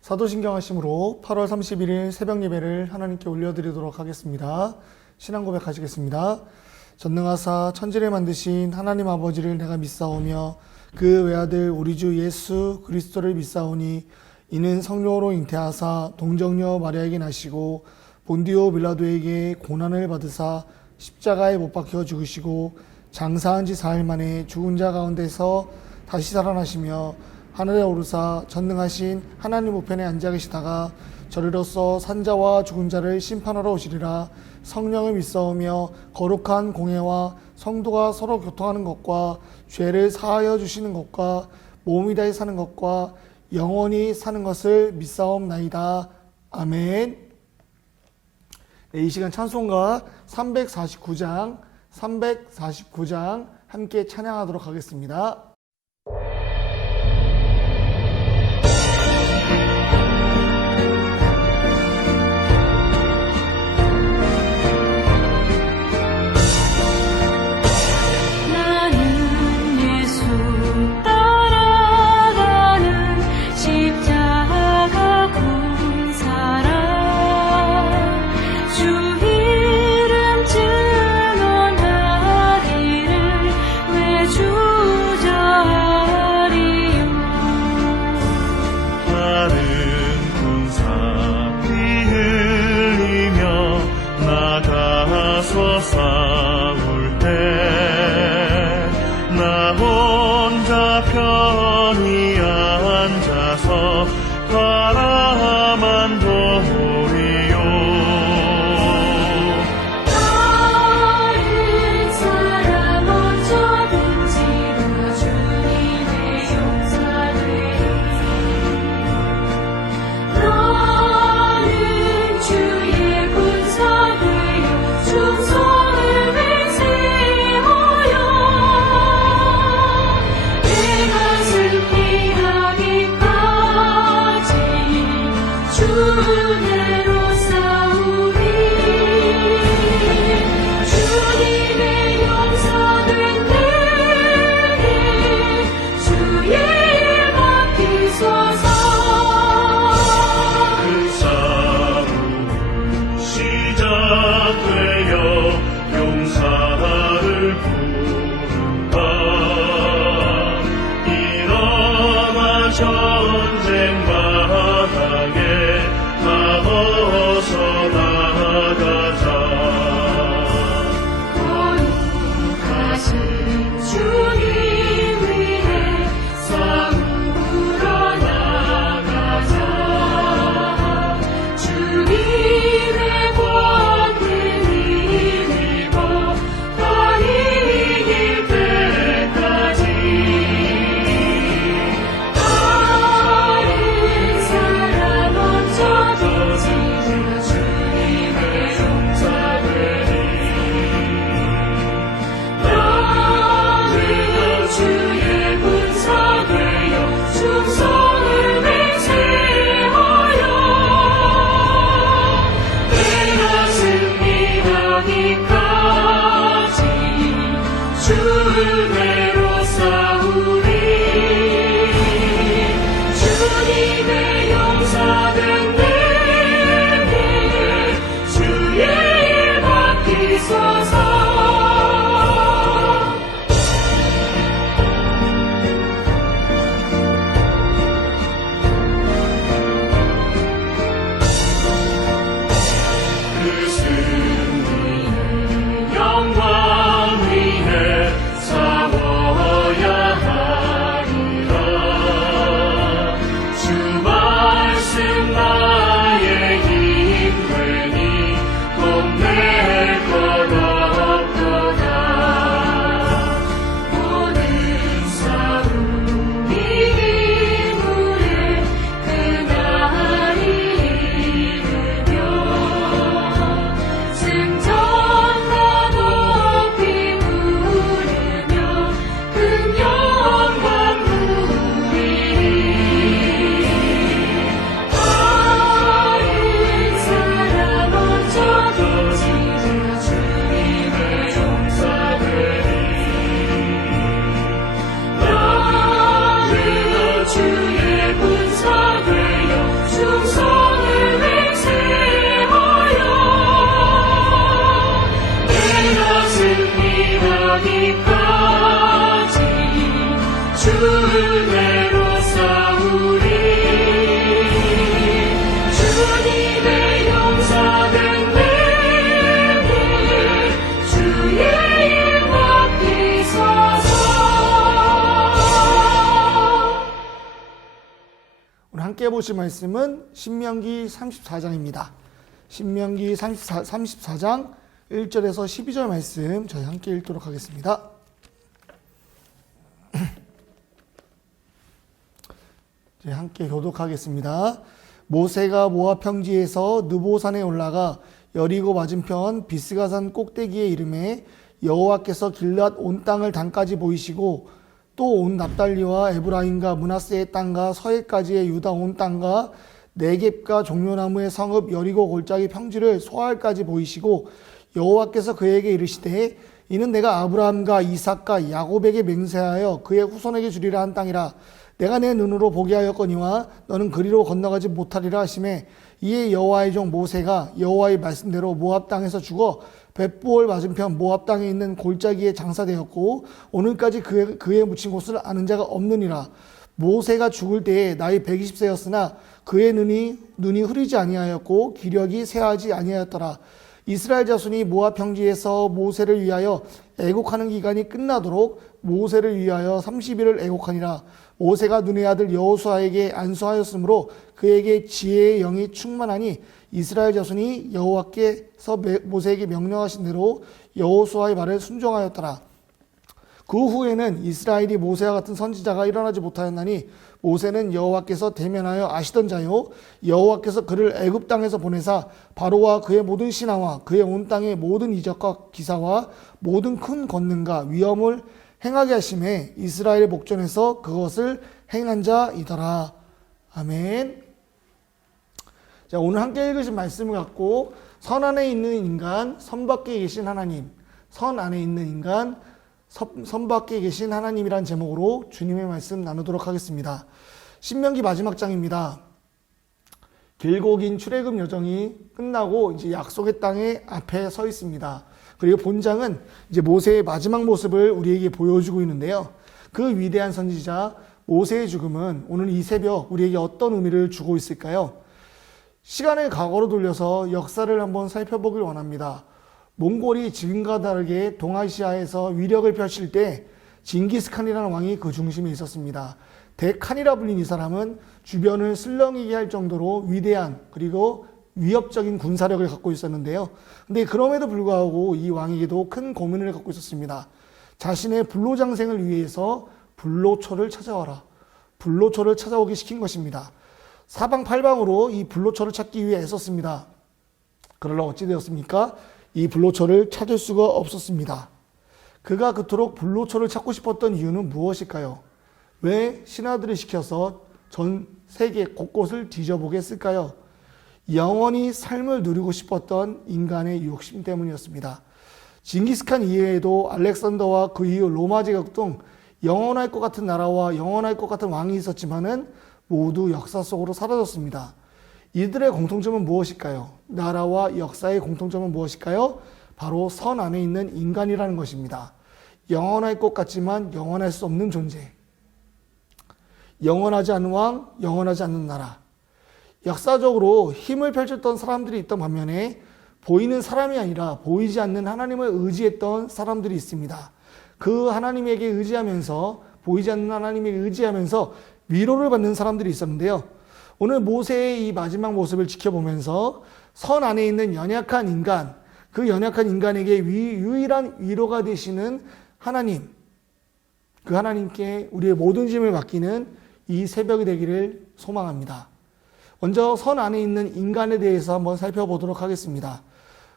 사도신경 하심으로 8월 31일 새벽 예배를 하나님께 올려드리도록 하겠습니다. 신앙 고백하시겠습니다. 전능하사 천지를 만드신 하나님 아버지를 내가 믿사오며 그 외아들 우리 주 예수 그리스도를 믿사오니 이는 성령으로 잉태하사 동정녀 마리아에게 나시고 본디오 빌라도에게 고난을 받으사 십자가에 못 박혀 죽으시고 장사한 지 4일 만에 죽은 자 가운데서 다시 살아나시며 하늘에 오르사 전능하신 하나님 우편에 앉아 계시다가 저리로서 산자와 죽은 자를 심판하러 오시리라. 성령을 믿사오며 거룩한 공회와 성도가 서로 교통하는 것과 죄를 사하여 주시는 것과 몸이 다해 사는 것과 영원히 사는 것을 믿사옵나이다. 아멘. 네, 이 시간 찬송가 349장 함께 찬양하도록 하겠습니다. 함께 보실 말씀은 신명기 34장입니다. 신명기 34장 1절에서 12절 말씀 저희 함께 읽도록 하겠습니다. 함께 교독하겠습니다. 모세가 모압 평지에서 느보산에 올라가 여리고 맞은편 비스가산 꼭대기에 이르매 여호와께서 길앗 온 땅을 단까지 보이시고 또 온 납달리와 에브라임과 므낫세의 땅과 서해까지의 유다 온 땅과 네겝과 종려나무의 성읍 여리고 골짜기 평지를 소알까지 보이시고 여호와께서 그에게 이르시되 이는 내가 아브라함과 이삭과 야곱에게 맹세하여 그의 후손에게 주리라 한 땅이라. 내가 내 눈으로 보게 하였거니와 너는 그리로 건너가지 못하리라 하시매 이에 여호와의 종 모세가 여호와의 말씀대로 모압 땅에서 죽어 벳보을 맞은편 모압 땅에 있는 골짜기에 장사되었고 오늘까지 그의 묻힌 곳을 아는 자가 없느니라. 모세가 죽을 때에 나이 120세였으나 그의 눈이 흐리지 아니하였고 기력이 쇠하지 아니하였더라. 이스라엘 자손이 모압 평지에서 모세를 위하여 애곡하는 기간이 끝나도록 모세를 위하여 30일을 애곡하니라. 모세가 눈의 아들 여호수아에게 안수하였으므로 그에게 지혜의 영이 충만하니 이스라엘 자손이 여호와께서 모세에게 명령하신 대로 여호수아의 말을 순종하였더라. 그 후에는 이스라엘이 모세와 같은 선지자가 일어나지 못하였나니 모세는 여호와께서 대면하여 아시던 자요 여호와께서 그를 애굽 땅에서 보내사 바로와 그의 모든 신하와 그의 온 땅의 모든 이적과 기사와 모든 큰 권능과 위엄을 행하게 하심에 이스라엘 목전에서 그것을 행한 자이더라. 아멘. 자, 오늘 함께 읽으신 말씀을 갖고 선 안에 있는 인간, 선 밖에 계신 하나님, 선 안에 있는 인간, 선 밖에 계신 하나님이란 제목으로 주님의 말씀 나누도록 하겠습니다. 신명기 마지막 장입니다. 길고 긴 출애굽 여정이 끝나고 이제 약속의 땅에 앞에 서 있습니다. 그리고 본장은 이제 모세의 마지막 모습을 우리에게 보여주고 있는데요. 그 위대한 선지자 모세의 죽음은 오늘 이 새벽 우리에게 어떤 의미를 주고 있을까요? 시간을 과거로 돌려서 역사를 한번 살펴보길 원합니다. 몽골이 지금과 다르게 동아시아에서 위력을 펼칠 때 징기스칸이라는 왕이 그 중심에 있었습니다. 대칸이라 불린 이 사람은 주변을 슬렁이게 할 정도로 위대한 그리고 위협적인 군사력을 갖고 있었는데요. 근데 그럼에도 불구하고 이 왕에게도 큰 고민을 갖고 있었습니다. 자신의 불로장생을 위해서 불로초를 찾아와라. 불로초를 찾아오게 시킨 것입니다. 사방팔방으로 이 불로초를 찾기 위해 애썼습니다. 그러나 어찌 되었습니까? 이 불로초를 찾을 수가 없었습니다. 그가 그토록 불로초를 찾고 싶었던 이유는 무엇일까요? 왜 신하들을 시켜서 전 세계 곳곳을 뒤져보게 했을까요? 영원히 삶을 누리고 싶었던 인간의 욕심 때문이었습니다. 징기스칸 이외에도 알렉산더와 그 이후 로마 제국 등 영원할 것 같은 나라와 영원할 것 같은 왕이 있었지만은 모두 역사 속으로 사라졌습니다. 이들의 공통점은 무엇일까요? 나라와 역사의 공통점은 무엇일까요? 바로 선 안에 있는 인간이라는 것입니다. 영원할 것 같지만 영원할 수 없는 존재. 영원하지 않는 왕, 영원하지 않는 나라. 역사적으로 힘을 펼쳤던 사람들이 있던 반면에 보이는 사람이 아니라 보이지 않는 하나님을 의지했던 사람들이 있습니다. 그 하나님에게 의지하면서 보이지 않는 하나님에게 의지하면서 위로를 받는 사람들이 있었는데요. 오늘 모세의 이 마지막 모습을 지켜보면서 선 안에 있는 연약한 인간, 그 연약한 인간에게 유일한 위로가 되시는 하나님, 그 하나님께 우리의 모든 짐을 맡기는 이 새벽이 되기를 소망합니다. 먼저 선 안에 있는 인간에 대해서 한번 살펴보도록 하겠습니다.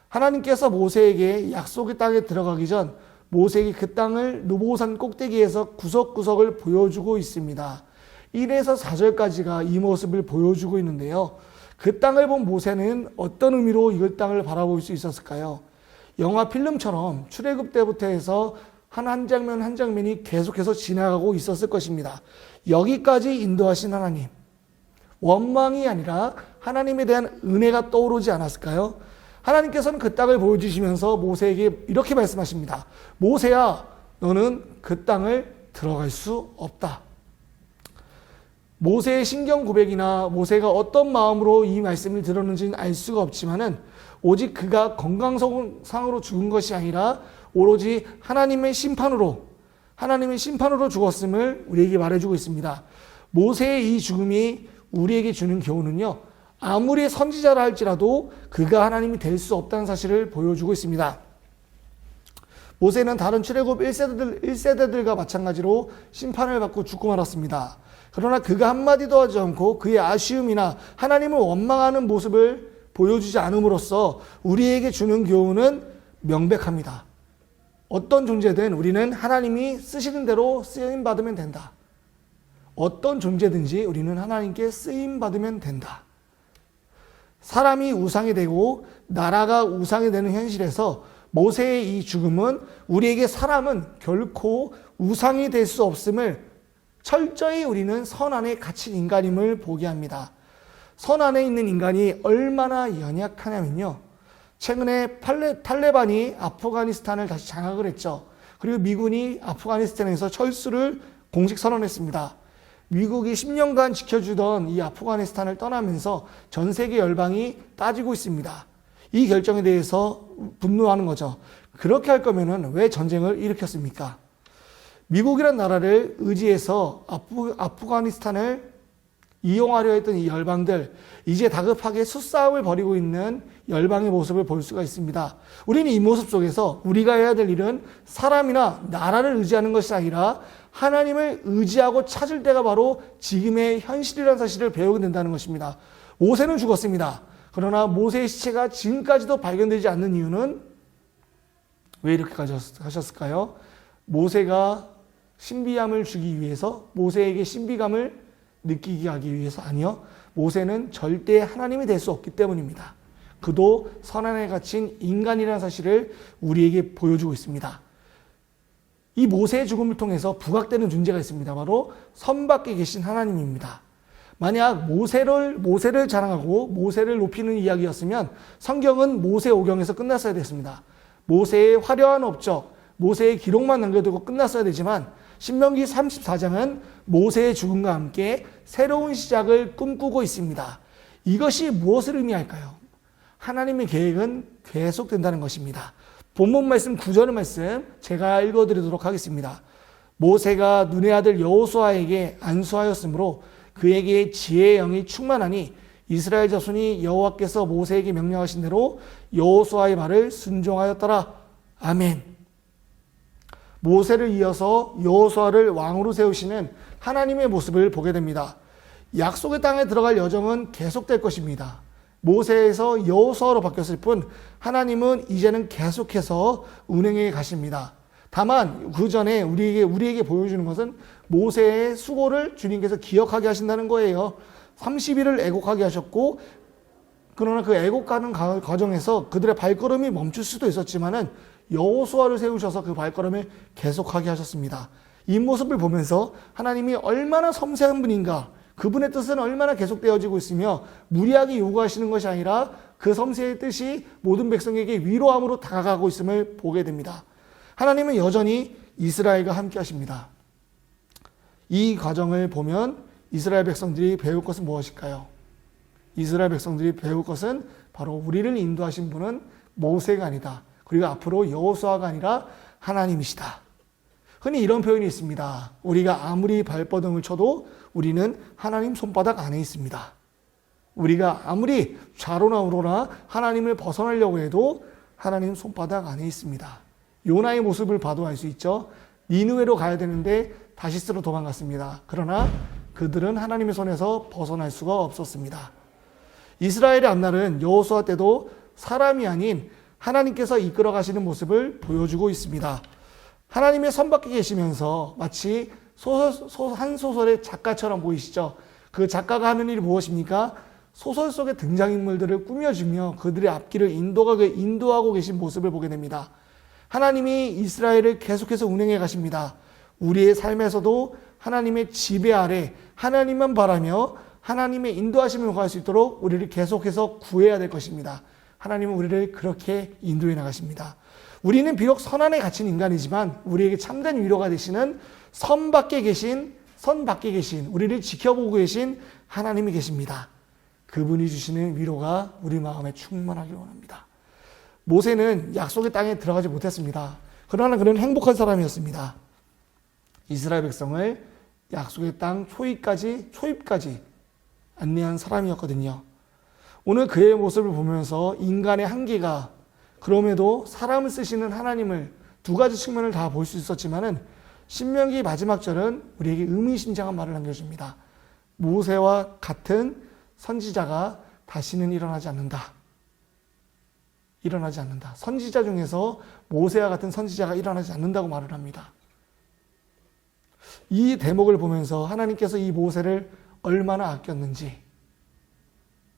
하나님께서 모세에게 약속의 땅에 들어가기 전 모세에게 그 땅을 느보산 꼭대기에서 구석구석을 보여주고 있습니다. 1에서 4절까지가 이 모습을 보여주고 있는데요. 그 땅을 본 모세는 어떤 의미로 이 땅을 바라볼 수 있었을까요? 영화 필름처럼 출애굽 때부터 해서 한 장면 한 장면이 계속해서 지나가고 있었을 것입니다. 여기까지 인도하신 하나님, 원망이 아니라 하나님에 대한 은혜가 떠오르지 않았을까요? 하나님께서는 그 땅을 보여주시면서 모세에게 이렇게 말씀하십니다. 모세야, 너는 그 땅을 들어갈 수 없다. 모세의 신경 고백이나 모세가 어떤 마음으로 이 말씀을 들었는지는 알 수가 없지만은 오직 그가 건강상으로 죽은 것이 아니라 오로지 하나님의 심판으로 죽었음을 우리에게 말해주고 있습니다. 모세의 이 죽음이 우리에게 주는 교훈은요, 아무리 선지자라 할지라도 그가 하나님이 될 수 없다는 사실을 보여주고 있습니다. 모세는 다른 출애굽 1세대들과 마찬가지로 심판을 받고 죽고 말았습니다. 그러나 그가 한마디도 하지 않고 그의 아쉬움이나 하나님을 원망하는 모습을 보여주지 않음으로써 우리에게 주는 교훈은 명백합니다. 어떤 존재든 우리는 하나님이 쓰시는 대로 쓰임받으면 된다. 어떤 존재든지 우리는 하나님께 쓰임받으면 된다. 사람이 우상이 되고 나라가 우상이 되는 현실에서 모세의 이 죽음은 우리에게 사람은 결코 우상이 될 수 없음을 철저히 우리는 선 안에 갇힌 인간임을 보게 합니다. 선 안에 있는 인간이 얼마나 연약하냐면요. 최근에 탈레반이 아프가니스탄을 다시 장악을 했죠. 그리고 미군이 아프가니스탄에서 철수를 공식 선언했습니다. 미국이 10년간 지켜주던 이 아프가니스탄을 떠나면서 전 세계 열방이 따지고 있습니다. 이 결정에 대해서 분노하는 거죠. 그렇게 할 거면은 왜 전쟁을 일으켰습니까? 미국이란 나라를 의지해서 아프가니스탄을 이용하려 했던 이 열방들, 이제 다급하게 수싸움을 벌이고 있는 열방의 모습을 볼 수가 있습니다. 우리는 이 모습 속에서 우리가 해야 될 일은 사람이나 나라를 의지하는 것이 아니라 하나님을 의지하고 찾을 때가 바로 지금의 현실이라는 사실을 배우게 된다는 것입니다. 모세는 죽었습니다. 그러나 모세의 시체가 지금까지도 발견되지 않는 이유는 왜 이렇게까지 하셨을까요? 모세가 신비함을 주기 위해서, 모세에게 신비감을 느끼게 하기 위해서 아니요. 모세는 절대 하나님이 될 수 없기 때문입니다. 그도 선안에 갇힌 인간이라는 사실을 우리에게 보여주고 있습니다. 이 모세의 죽음을 통해서 부각되는 존재가 있습니다. 바로 선 밖에 계신 하나님입니다. 만약 모세를 자랑하고 모세를 높이는 이야기였으면 성경은 모세오경에서 끝났어야 됐습니다. 모세의 화려한 업적, 모세의 기록만 남겨두고 끝났어야 되지만 신명기 34장은 모세의 죽음과 함께 새로운 시작을 꿈꾸고 있습니다. 이것이 무엇을 의미할까요? 하나님의 계획은 계속된다는 것입니다. 본문 말씀 9절 말씀 제가 읽어드리도록 하겠습니다. 모세가 눈의 아들 여호수아에게 안수하였으므로 그에게 지혜의 영이 충만하니 이스라엘 자손이 여호와께서 모세에게 명령하신 대로 여호수아의 말을 순종하였더라. 아멘. 모세를 이어서 여호수아를 왕으로 세우시는 하나님의 모습을 보게 됩니다. 약속의 땅에 들어갈 여정은 계속될 것입니다. 모세에서 여호수아로 바뀌었을 뿐 하나님은 이제는 계속해서 운행해 가십니다. 다만 그 전에 우리에게 보여주는 것은 모세의 수고를 주님께서 기억하게 하신다는 거예요. 30일을 애곡하게 하셨고, 그러나 그 애곡하는 과정에서 그들의 발걸음이 멈출 수도 있었지만은 여호수아를 세우셔서 그 발걸음을 계속하게 하셨습니다. 이 모습을 보면서 하나님이 얼마나 섬세한 분인가, 그분의 뜻은 얼마나 계속되어지고 있으며 무리하게 요구하시는 것이 아니라 그 섬세의 뜻이 모든 백성에게 위로함으로 다가가고 있음을 보게 됩니다. 하나님은 여전히 이스라엘과 함께 하십니다. 이 과정을 보면 이스라엘 백성들이 배울 것은 무엇일까요? 이스라엘 백성들이 배울 것은 바로 우리를 인도하신 분은 모세가 아니다. 그리고 앞으로 여호수아가 아니라 하나님이시다. 흔히 이런 표현이 있습니다. 우리가 아무리 발버둥을 쳐도 우리는 하나님 손바닥 안에 있습니다. 우리가 아무리 좌로나 우로나 하나님을 벗어나려고 해도 하나님 손바닥 안에 있습니다. 요나의 모습을 봐도 알 수 있죠. 니느웨로 가야 되는데 다시스로 도망갔습니다. 그러나 그들은 하나님의 손에서 벗어날 수가 없었습니다. 이스라엘의 앞날은 여호수아 때도 사람이 아닌 하나님께서 이끌어 가시는 모습을 보여주고 있습니다. 하나님의 선 밖에 계시면서 마치 한 소설의 작가처럼 보이시죠? 그 작가가 하는 일이 무엇입니까? 소설 속의 등장인물들을 꾸며주며 그들의 앞길을 인도하고 계신 모습을 보게 됩니다. 하나님이 이스라엘을 계속해서 운행해 가십니다. 우리의 삶에서도 하나님의 지배 아래 하나님만 바라며 하나님의 인도하심을 구할 수 있도록 우리를 계속해서 구해야 될 것입니다. 하나님은 우리를 그렇게 인도해 나가십니다. 우리는 비록 선 안에 갇힌 인간이지만 우리에게 참된 위로가 되시는 선 밖에 계신 우리를 지켜보고 계신 하나님이 계십니다. 그분이 주시는 위로가 우리 마음에 충만하길 원합니다. 모세는 약속의 땅에 들어가지 못했습니다. 그러나 그는 행복한 사람이었습니다. 이스라엘 백성을 약속의 땅 초입까지 안내한 사람이었거든요. 오늘 그의 모습을 보면서 인간의 한계가, 그럼에도 사람을 쓰시는 하나님을 두 가지 측면을 다 볼 수 있었지만은 신명기 마지막 절은 우리에게 의미심장한 말을 남겨줍니다. 모세와 같은 선지자가 다시는 일어나지 않는다. 일어나지 않는다. 선지자 중에서 모세와 같은 선지자가 일어나지 않는다고 말을 합니다. 이 대목을 보면서 하나님께서 이 모세를 얼마나 아꼈는지,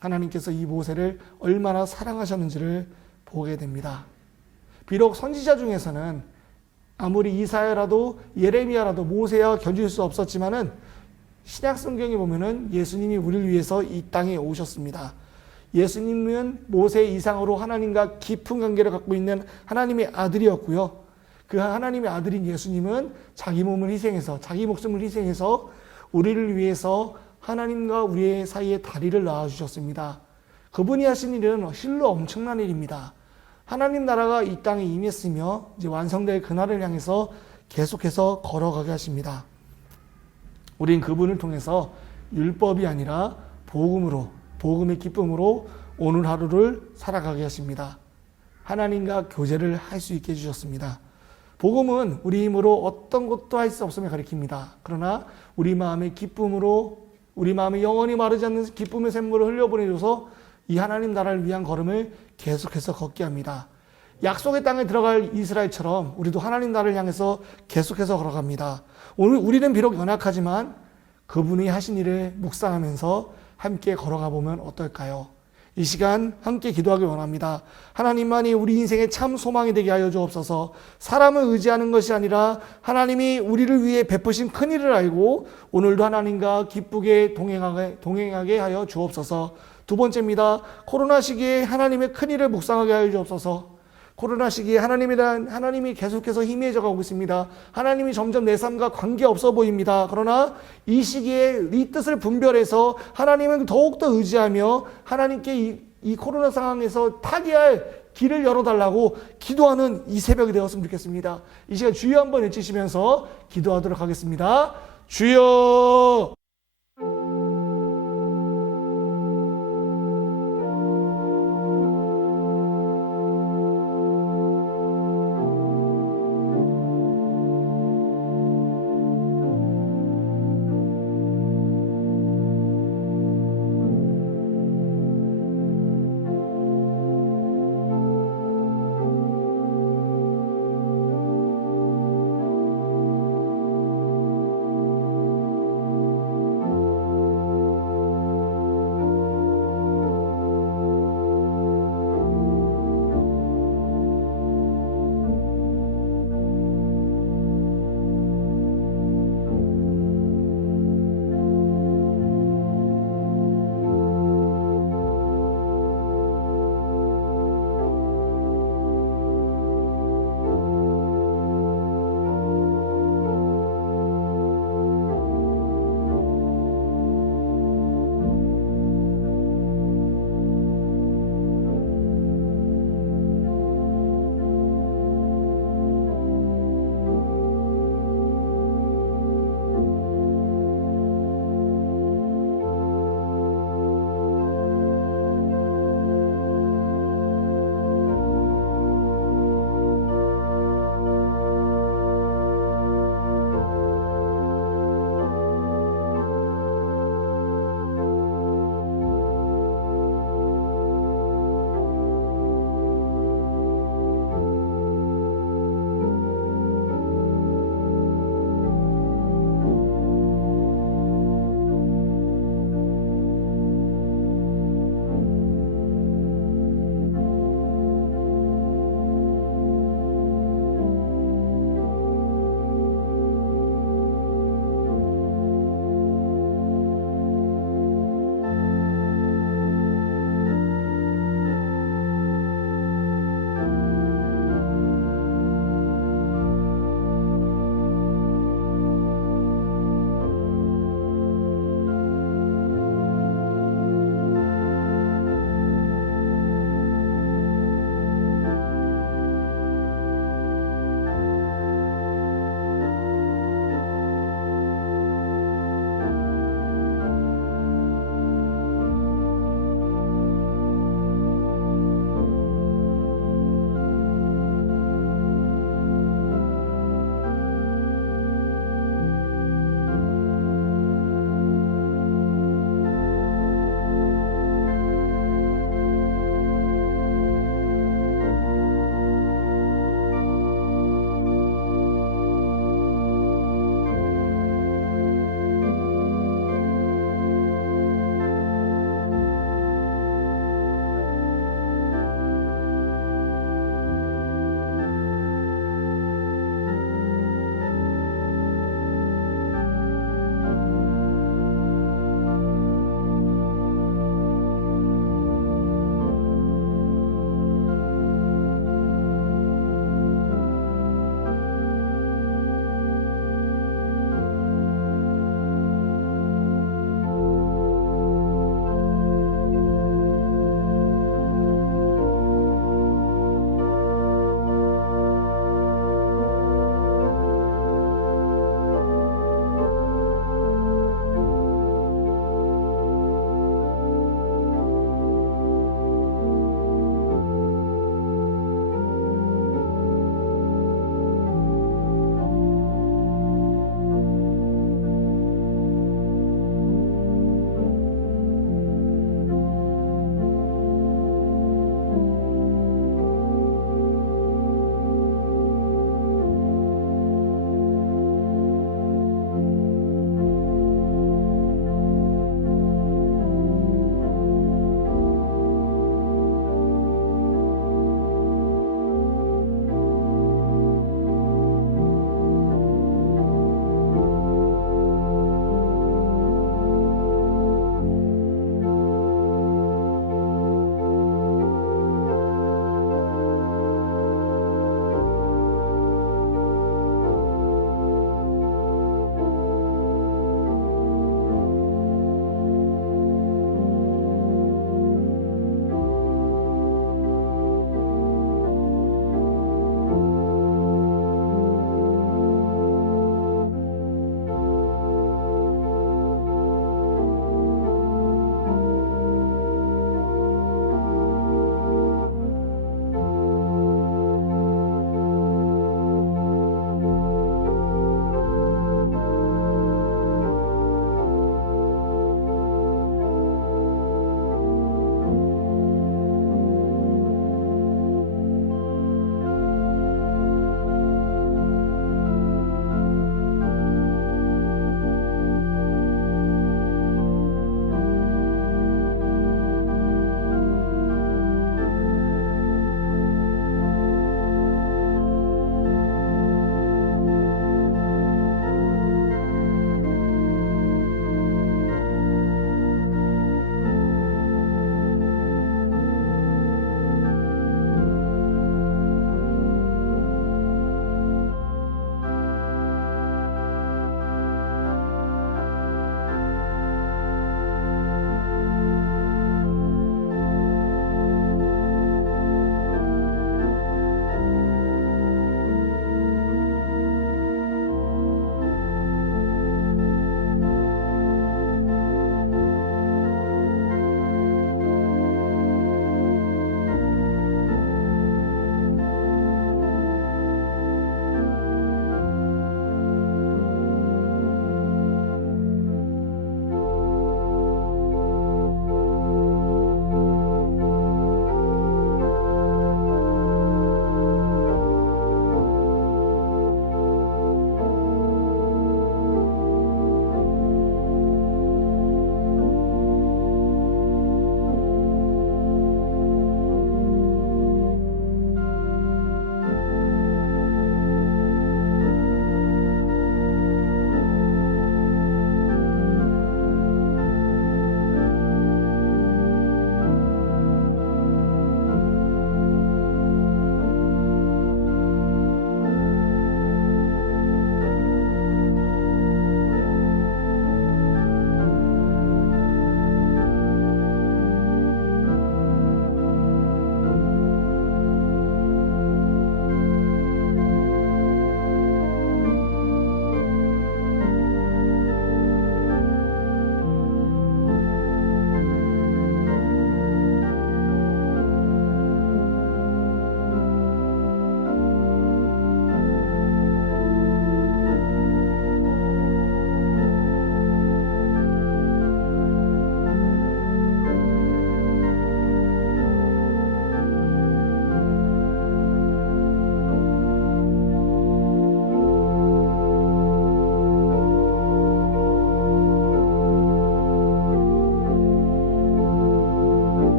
하나님께서 이 모세를 얼마나 사랑하셨는지를 보게 됩니다. 비록 선지자 중에서는 아무리 이사야라도 예레미야라도 모세와 견줄 수 없었지만은 신약 성경에 보면은 예수님이 우리를 위해서 이 땅에 오셨습니다. 예수님은 모세 이상으로 하나님과 깊은 관계를 갖고 있는 하나님의 아들이었고요. 그 하나님의 아들인 예수님은 자기 몸을 희생해서, 자기 목숨을 희생해서 우리를 위해서 하나님과 우리의 사이에 다리를 낳아주셨습니다. 그분이 하신 일은 실로 엄청난 일입니다. 하나님 나라가 이 땅에 임했으며 이제 완성될 그날을 향해서 계속해서 걸어가게 하십니다. 우린 그분을 통해서 율법이 아니라 복음으로, 복음의 기쁨으로 오늘 하루를 살아가게 하십니다. 하나님과 교제를 할 수 있게 해주셨습니다. 복음은 우리 힘으로 어떤 것도 할 수 없음을 가리킵니다. 그러나 우리 마음의 기쁨으로, 우리 마음에 영원히 마르지 않는 기쁨의 샘물을 흘려보내줘서 이 하나님 나라를 위한 걸음을 계속해서 걷게 합니다. 약속의 땅에 들어갈 이스라엘처럼 우리도 하나님 나라를 향해서 계속해서 걸어갑니다. 오늘 우리는 비록 연약하지만 그분이 하신 일을 묵상하면서 함께 걸어가 보면 어떨까요? 이 시간 함께 기도하길 원합니다. 하나님만이 우리 인생의 참 소망이 되게 하여 주옵소서. 사람을 의지하는 것이 아니라 하나님이 우리를 위해 베푸신 큰 일을 알고 오늘도 하나님과 기쁘게 동행하게 하여 주옵소서. 두 번째입니다. 코로나 시기에 하나님의 큰 일을 묵상하게 하여 주옵소서. 코로나 시기에 하나님이 계속해서 희미해져 가고 있습니다. 하나님이 점점 내 삶과 관계없어 보입니다. 그러나 이 시기에 이 뜻을 분별해서 하나님을 더욱더 의지하며 하나님께 이 코로나 상황에서 타개할 길을 열어달라고 기도하는 이 새벽이 되었으면 좋겠습니다. 이 시간 주여 한번 외치시면서 기도하도록 하겠습니다. 주여